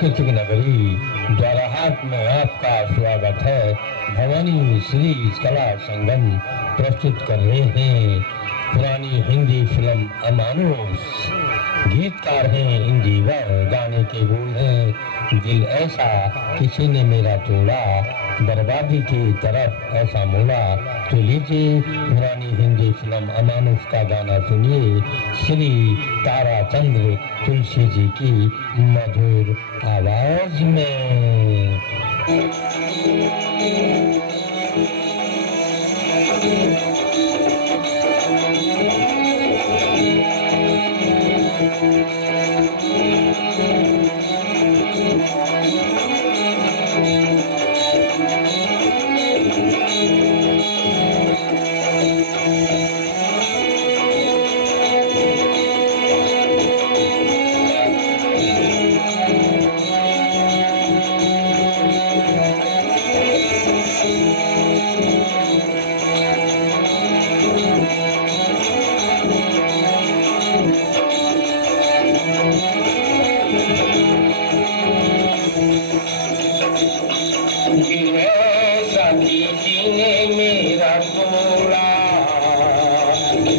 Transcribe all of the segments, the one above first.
सांस्कृतिक नगरी द्वाराहाट में आपका स्वागत है। भवानी श्री कला संगम प्रस्तुत कर रहे हैं पुरानी हिंदी फिल्म अमानुष। गीतकार हैं इंजीवर, गाने के बोल हैं दिल ऐसा किसी ने मेरा तोड़ा, बर्बादी की तरफ ऐसा मोड़ा। तो लीजिए पुरानी हिंदी फिल्म अमानुष का गाना सुनिए श्री ताराचंद्र तुलसी जी की मधुर आवाज में।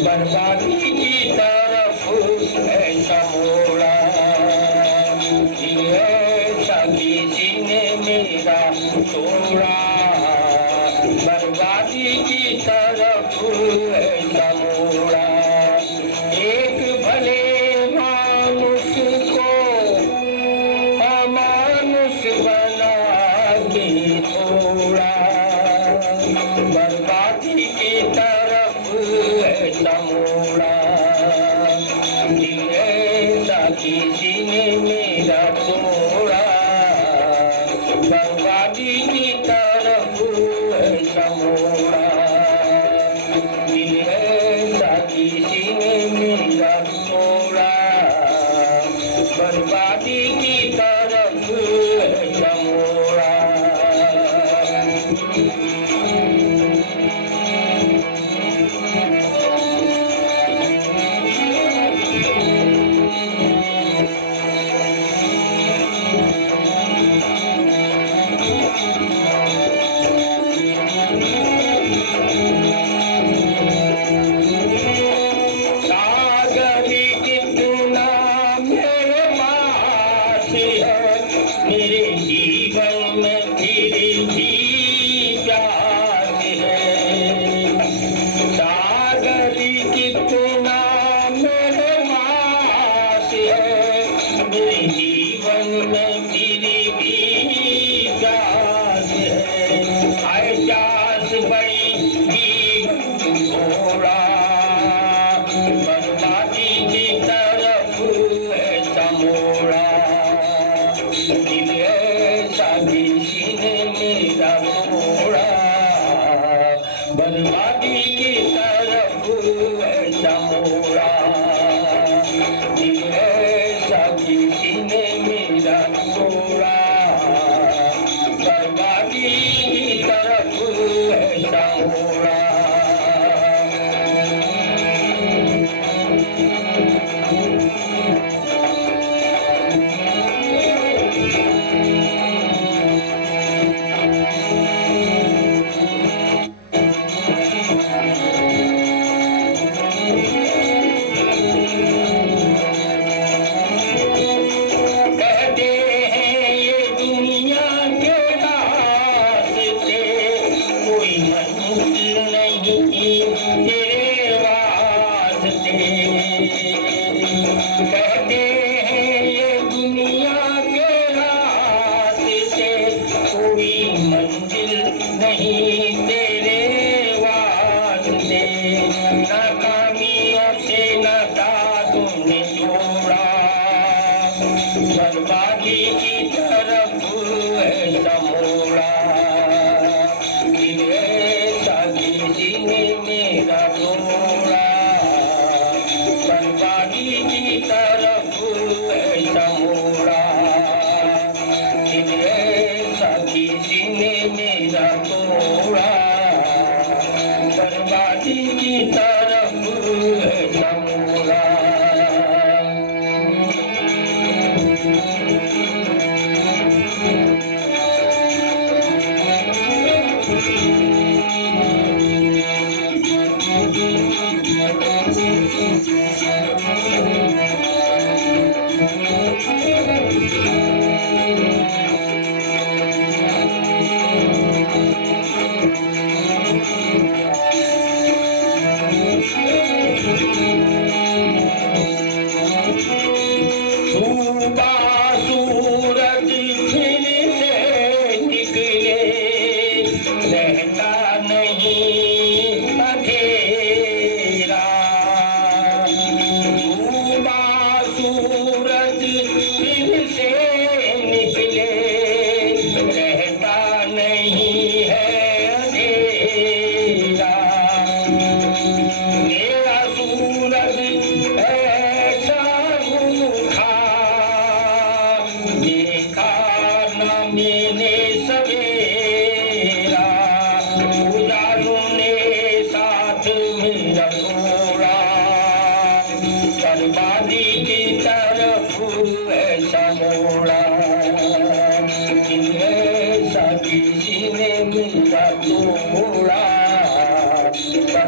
बर्बादी की तरफ ऐसा मोड़ा, ऐसा किसी ने मेरा तोड़ा। बर्बादी की तरफ ऐसा मोड़ा, एक भले मानुष को अमानुष बना के छोड़ा। बर्बादी की तरफ ऐसा मोड़ा, ऐसा किसी ने मेरा तोड़ा। बर्बादी की तरफ ऐसा मोड़ा, ऐसा किसी ने मेरा तोड़ा। बर्बादी की तरफ ऐसा मोड़ा। मेरे जीवन में तेरी भी प्यार है। सागर कितना मेरे पास है, मेरे जीवन में तेरी भी प्यार है। आए प्यास बड़ी जीवन थोड़ा, बर्बादी की तरफ ऐसा मोड़ा। ऐसा किसी ने मेरा तोड़ा। बर्बादी की तरफ ऐसा मोड़ा, ऐसा किसी ने मेरा तोड़ा। बर्बादी की तरफ ऐसा मोड़ा।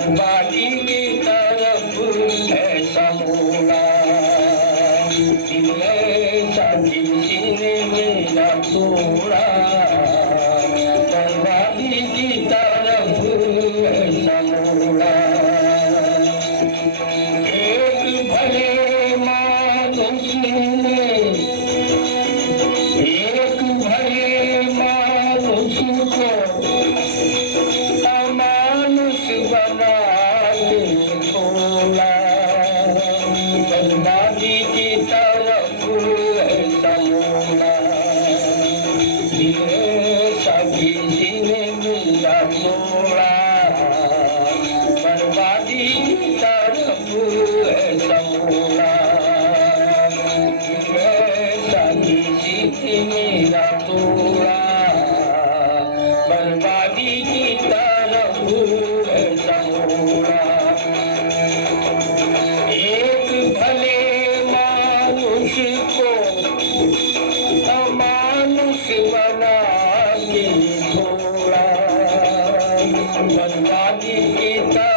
बर्बादी की तरफ ऐसा मोड़ा ऐसा किसी ने मेरा तोड़ा बर्बादी की तरफ ऐसा मोड़ा एक भले मानुष ने एक भले मानुष को अमानुष बना के छोड़ा बर्बादी की तरफ ऐसा मोड़ा ऐसा किसी ने मेरा तोड़ा बर्बादी की तरफ ऐसा मोड़ा ऐसा किसी ने मेरा तोड़ा बर्बादी की तरफ ऐसा मोड़ा एक भले मानुष को अमानुष बना के छोड़ा बर्बादी की तरफ